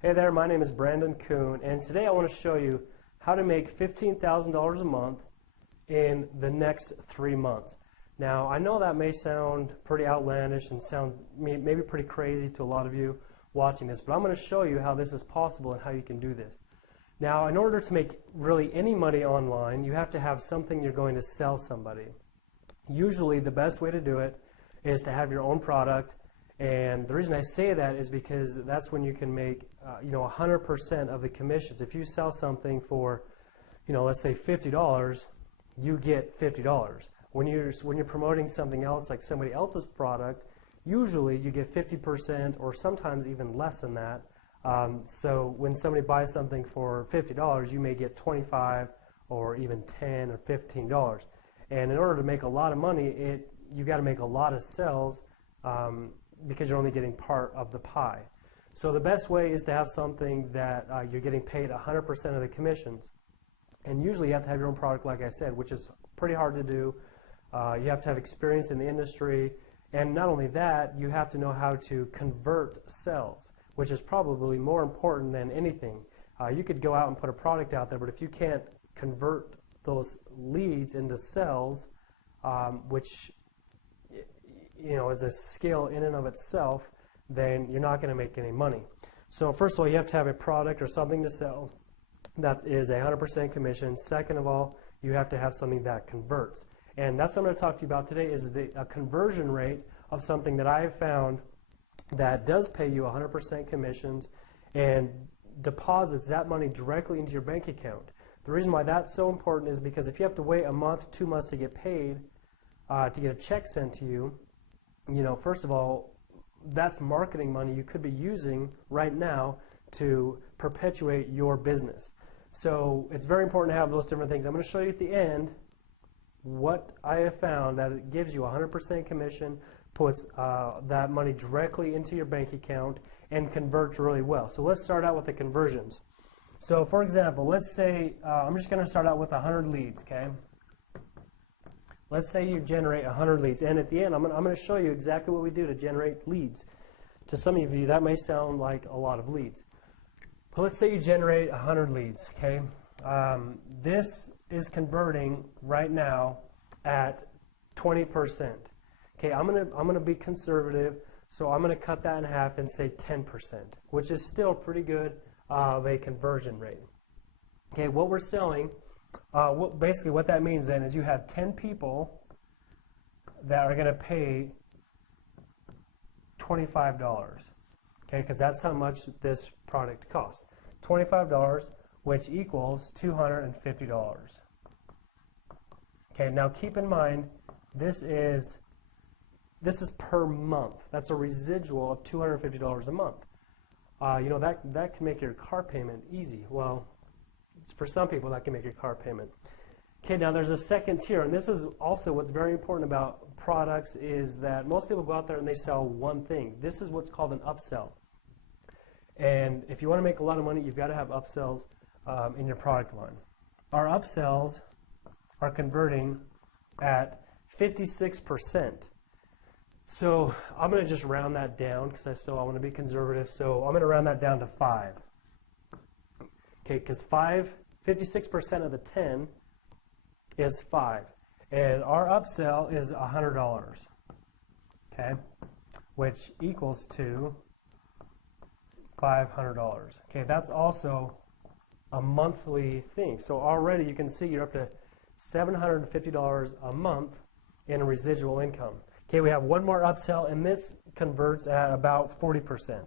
Hey there, my name is Brandon Kuhn, and today I want to show you how to make $15,000 a month in the next 3 months. Now, I know that may sound pretty outlandish and sound maybe pretty crazy to a lot of you watching this, but I'm going to show you how this is possible and how you can do this. Now, in order to make really any money online, you have to have something you're going to sell somebody. Usually, the best way to do it is to have your own product. And the reason I say that is because that's when you can make 100% of the commissions. If you sell something for, let's say $50, you get $50. When you're promoting something else, like somebody else's product, usually you get 50% or sometimes even less than that. So when somebody buys something for $50, you may get $25 or even $10 or $15. And in order to make a lot of money, you got to make a lot of sales. Because you're only getting part of the pie. So the best way is to have something that you're getting paid 100% of the commissions. And usually you have to have your own product, like I said, which is pretty hard to do. You have to have experience in the industry. And not only that, you have to know how to convert sales, which is probably more important than anything. You could go out and put a product out there, but if you can't convert those leads into sales, which is a skill in and of itself, then you're not going to make any money. So first of all, you have to have a product or something to sell that is 100% commission. Second of all, you have to have something that converts. And that's what I'm going to talk to you about today is a conversion rate of something that I have found that does pay you 100% commissions and deposits that money directly into your bank account. The reason why that's so important is because if you have to wait a month, 2 months to get paid, to get a check sent to you, first of all, that's marketing money you could be using right now to perpetuate your business. So it's very important to have those different things. I'm going to show you at the end what I have found that it gives you 100% commission, puts that money directly into your bank account, and converts really well. So let's start out with the conversions. So for example, let's say I'm just going to start out with 100 leads, okay? Let's say you generate 100 leads, and at the end, I'm going to show you exactly what we do to generate leads. To some of you, that may sound like a lot of leads. But let's say you generate 100 leads, okay? This is converting right now at 20%. Okay, I'm going to be conservative, so I'm going to cut that in half and say 10%, which is still pretty good of a conversion rate. Okay, what we're selling. Basically what that means then is you have 10 people that are going to pay $25, okay, because that's how much this product costs. $25, which equals $250. Okay, now keep in mind this is per month. That's a residual of $250 a month. That can make your car payment easy. Well, for some people, that can make your car payment. Okay, now there's a second tier, and this is also what's very important about products is that most people go out there and they sell one thing. This is what's called an upsell. And if you want to make a lot of money, you've got to have upsells in your product line. Our upsells are converting at 56%. So I'm going to just round that down because I want to be conservative. So I'm going to round that down to 5. Okay, because 56% of the 10 is 5. And our upsell is $100, okay, which equals to $500. Okay, that's also a monthly thing. So already you can see you're up to $750 a month in residual income. Okay, we have one more upsell, and this converts at about 40%.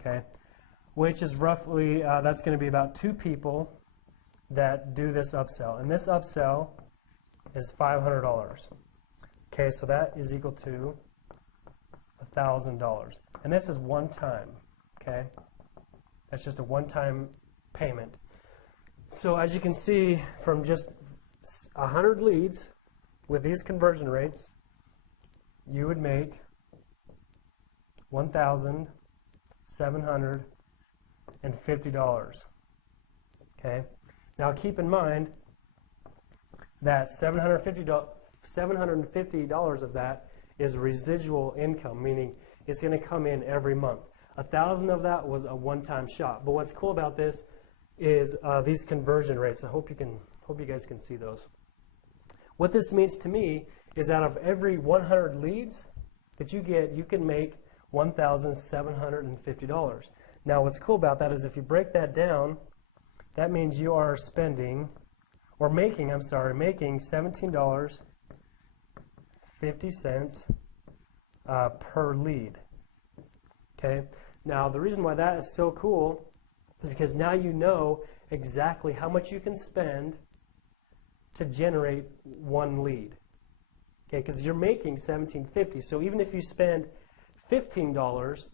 Okay. Which is roughly, that's going to be about 2 people that do this upsell. And this upsell is $500. Okay, so that is equal to $1,000. And this is one time, okay? That's just a one-time payment. So as you can see, from just 100 leads with these conversion rates, you would make $1,750. Okay. Now keep in mind that $750 of that is residual income, meaning it's going to come in every month. 1,000 of that was a one-time shot. But what's cool about this is these conversion rates. I hope you guys can see those. What this means to me is out of every 100 leads that you get, you can make $1,750. Now what's cool about that is if you break that down, that means you are spending, or making, I'm sorry, making $17.50 per lead. Okay. Now the reason why that is so cool is because now you know exactly how much you can spend to generate one lead. Okay, because you're making $17.50. So even if you spend $15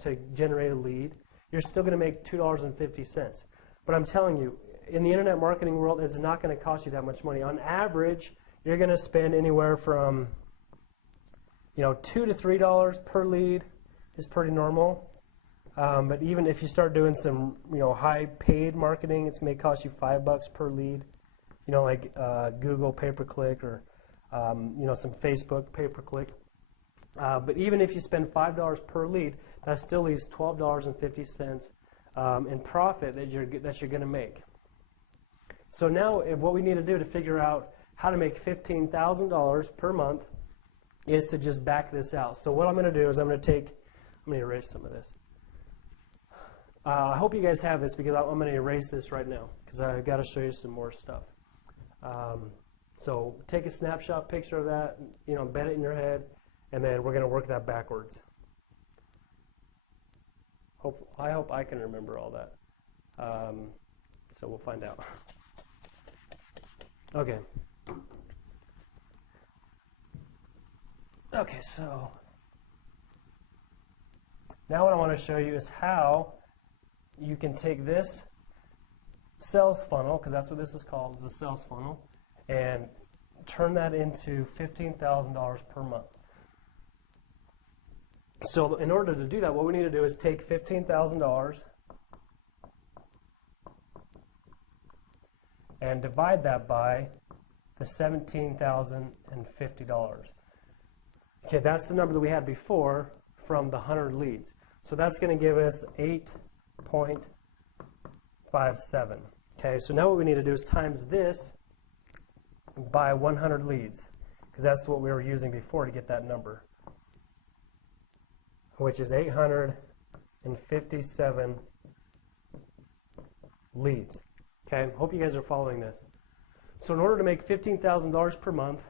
to generate a lead, you're still going to make $2.50. But I'm telling you, in the internet marketing world, it's not going to cost you that much money. On average, you're going to spend anywhere from $2 to $3 per lead is pretty normal. But even if you start doing some high paid marketing, it may cost you $5 per lead. Like Google pay-per-click or some Facebook pay-per-click. But even if you spend $5 per lead, that still leaves $12.50 in profit that you're going to make. So now what we need to do to figure out how to make $15,000 per month is to just back this out. So what I'm going to do is I'm going to erase some of this. I hope you guys have this because I'm going to erase this right now because I've got to show you some more stuff. So take a snapshot picture of that, embed it in your head, and then we're going to work that backwards. I hope I can remember all that. So we'll find out. Okay. Okay, so now what I want to show you is how you can take this sales funnel, because that's what this is called, is a sales funnel, and turn that into $15,000 per month. So in order to do that, what we need to do is take $15,000 and divide that by the $17,050. Okay, that's the number that we had before from the 100 leads. So that's going to give us 8.57. Okay, so now what we need to do is times this by 100 leads, because that's what we were using before to get that number, which is 857 leads. Okay, hope you guys are following this. So in order to make $15,000 per month,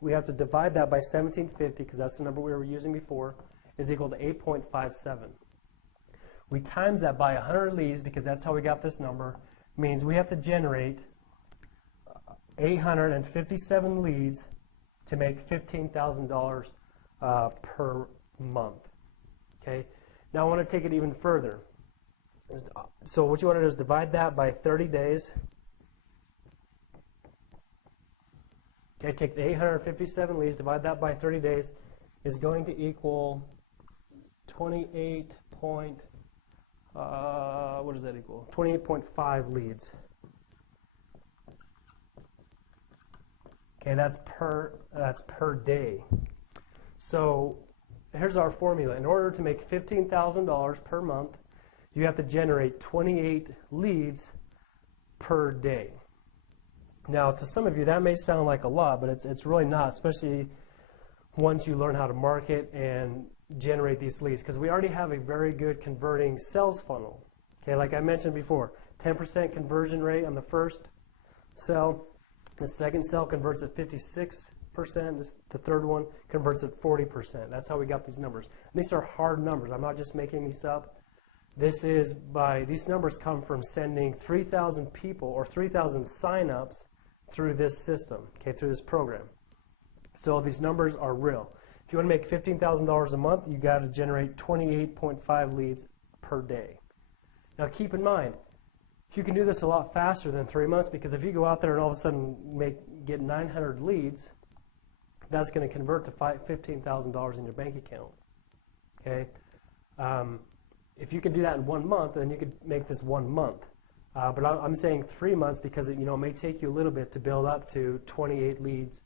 we have to divide that by 1750, because that's the number we were using before, is equal to 8.57. We times that by 100 leads, because that's how we got this number, means we have to generate 857 leads to make $15,000 per month. Okay. Now I want to take it even further. So what you want to do is divide that by 30 days. Okay, take the 857 leads, divide that by 30 days, is going to equal 28 point, what does that equal? 28.5 leads. Okay, that's per day. So here's our formula. In order to make $15,000 per month, you have to generate 28 leads per day. Now, to some of you, that may sound like a lot, but it's really not, especially once you learn how to market and generate these leads, because we already have a very good converting sales funnel. Okay, like I mentioned before, 10% conversion rate on the first sell. The second sell converts at 56%. The third one converts at 40%. That's how we got these numbers. And these are hard numbers. I'm not just making these up. These numbers come from sending 3,000 people or 3,000 signups through this system, okay, through this program. So these numbers are real. If you want to make $15,000 a month, you got to generate 28.5 leads per day. Now keep in mind, you can do this a lot faster than 3 months, because if you go out there and all of a sudden get 900 leads, that's going to convert to $15,000 in your bank account. Okay. If you can do that in 1 month, then you could make this 1 month. But I'm saying 3 months because it may take you a little bit to build up to 28 leads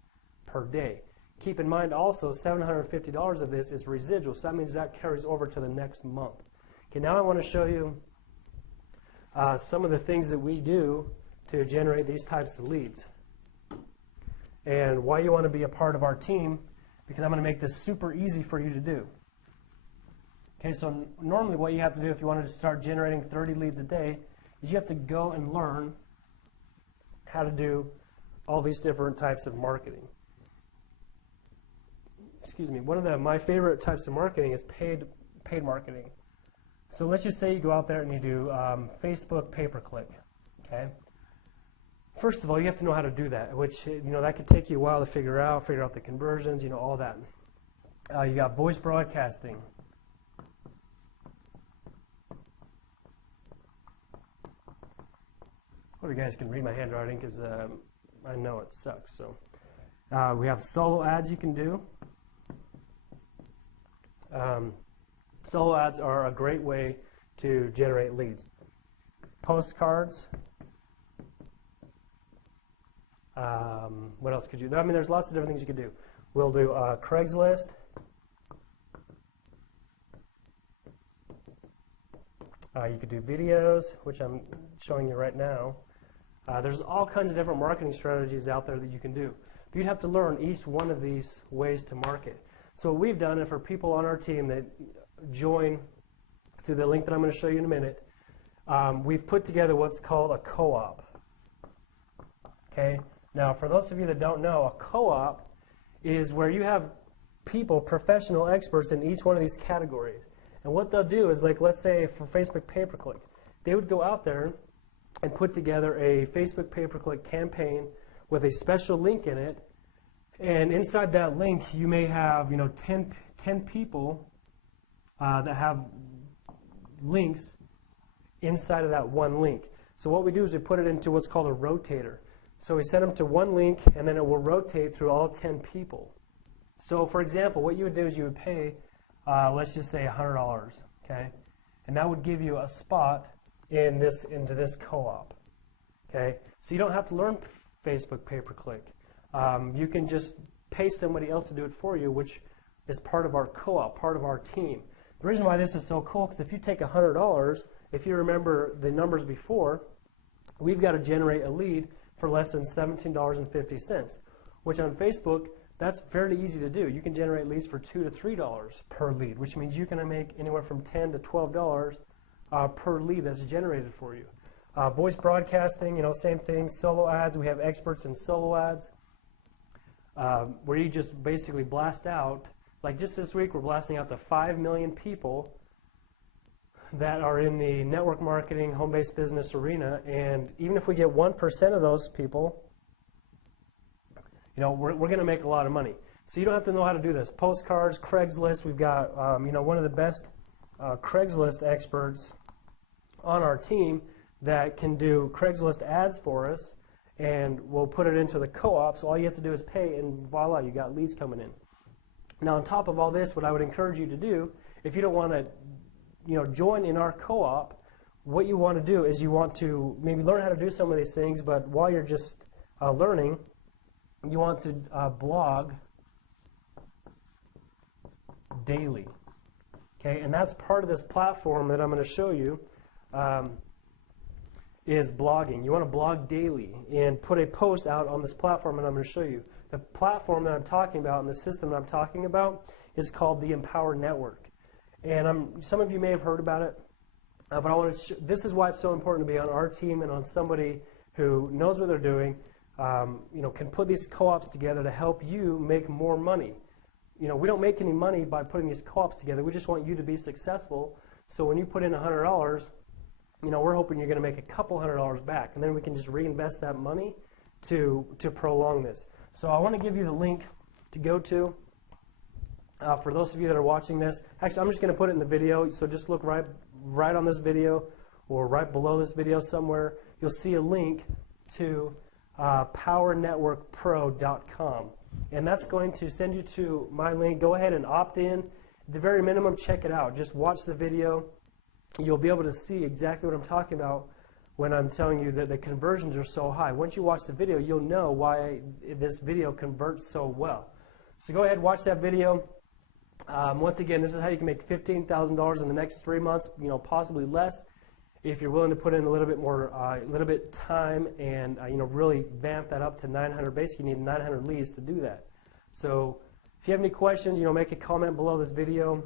per day. Keep in mind also $750 of this is residual, so that means that carries over to the next month. Okay, now I want to show you some of the things that we do to generate these types of leads and why you want to be a part of our team, because I'm going to make this super easy for you to do. Okay, so normally what you have to do if you wanted to start generating 30 leads a day is you have to go and learn how to do all these different types of marketing. Excuse me, one of my favorite types of marketing is paid marketing. So let's just say you go out there and you do Facebook pay-per-click, okay? First of all, you have to know how to do that, which, that could take you a while to figure out the conversions, all that. You got voice broadcasting. Hope you guys can read my handwriting because I know it sucks. So we have solo ads you can do. Solo ads are a great way to generate leads. Postcards. What else could you do? I mean, there's lots of different things you could do. We'll do Craigslist. You could do videos, which I'm showing you right now. There's all kinds of different marketing strategies out there that you can do. But you'd have to learn each one of these ways to market. So what we've done, and for people on our team that join through the link that I'm going to show you in a minute, we've put together what's called a co-op. Okay? Now, for those of you that don't know, a co-op is where you have people, professional experts in each one of these categories. And what they'll do is, like, let's say for Facebook pay-per-click, they would go out there and put together a Facebook pay-per-click campaign with a special link in it. And inside that link, you may have 10 people that have links inside of that one link. So what we do is we put it into what's called a rotator. So we send them to one link, and then it will rotate through all 10 people. So for example, what you would do is you would pay, let's just say $100, okay? And that would give you a spot into this co-op, okay? So you don't have to learn Facebook pay-per-click. You can just pay somebody else to do it for you, which is part of our co-op, part of our team. The reason why this is so cool, because if you take $100, if you remember the numbers before, we've got to generate a lead for less than $17.50, which on Facebook, that's fairly easy to do. You can generate leads for $2 to $3 per lead, which means you can make anywhere from $10 to $12 per lead that's generated for you. Voice broadcasting, same thing. Solo ads, we have experts in solo ads, where you just basically blast out. Like just this week, we're blasting out to 5 million people that are in the network marketing, home-based business arena, and even if we get 1% of those people, we're going to make a lot of money. So you don't have to know how to do this. Postcards, Craigslist, we've got one of the best Craigslist experts on our team that can do Craigslist ads for us, and we'll put it into the co-op, so all you have to do is pay, and voila, you got leads coming in. Now on top of all this, what I would encourage you to do, if you don't want to join in our co-op, what you want to do is you want to maybe learn how to do some of these things, but while you're just learning, you want to blog daily. Okay, and that's part of this platform that I'm going to show you is blogging. You want to blog daily and put a post out on this platform, and I'm going to show you. The platform that I'm talking about and the system that I'm talking about is called the Empower Network. And some of you may have heard about it, but I want to. This is why it's so important to be on our team and on somebody who knows what they're doing. Can put these co-ops together to help you make more money. We don't make any money by putting these co-ops together. We just want you to be successful. So when you put in $100, we're hoping you're going to make a couple $100 back, and then we can just reinvest that money to prolong this. So I want to give you the link to go to. For those of you that are watching this, actually I'm just going to put it in the video, so just look right on this video or right below this video somewhere. You'll see a link to powernetworkpro.com, and that's going to send you to my link. Go ahead and opt in. At the very minimum, check it out. Just watch the video. You'll be able to see exactly what I'm talking about when I'm telling you that the conversions are so high. Once you watch the video, you'll know why this video converts so well. So go ahead, watch that video. Once again, this is how you can make $15,000 in the next 3 months, possibly less, if you're willing to put in a little bit more, a little bit time and really vamp that up to 900. Basically, you need 900 leads to do that. So if you have any questions, make a comment below this video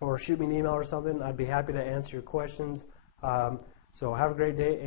or shoot me an email or something. I'd be happy to answer your questions. So have a great day.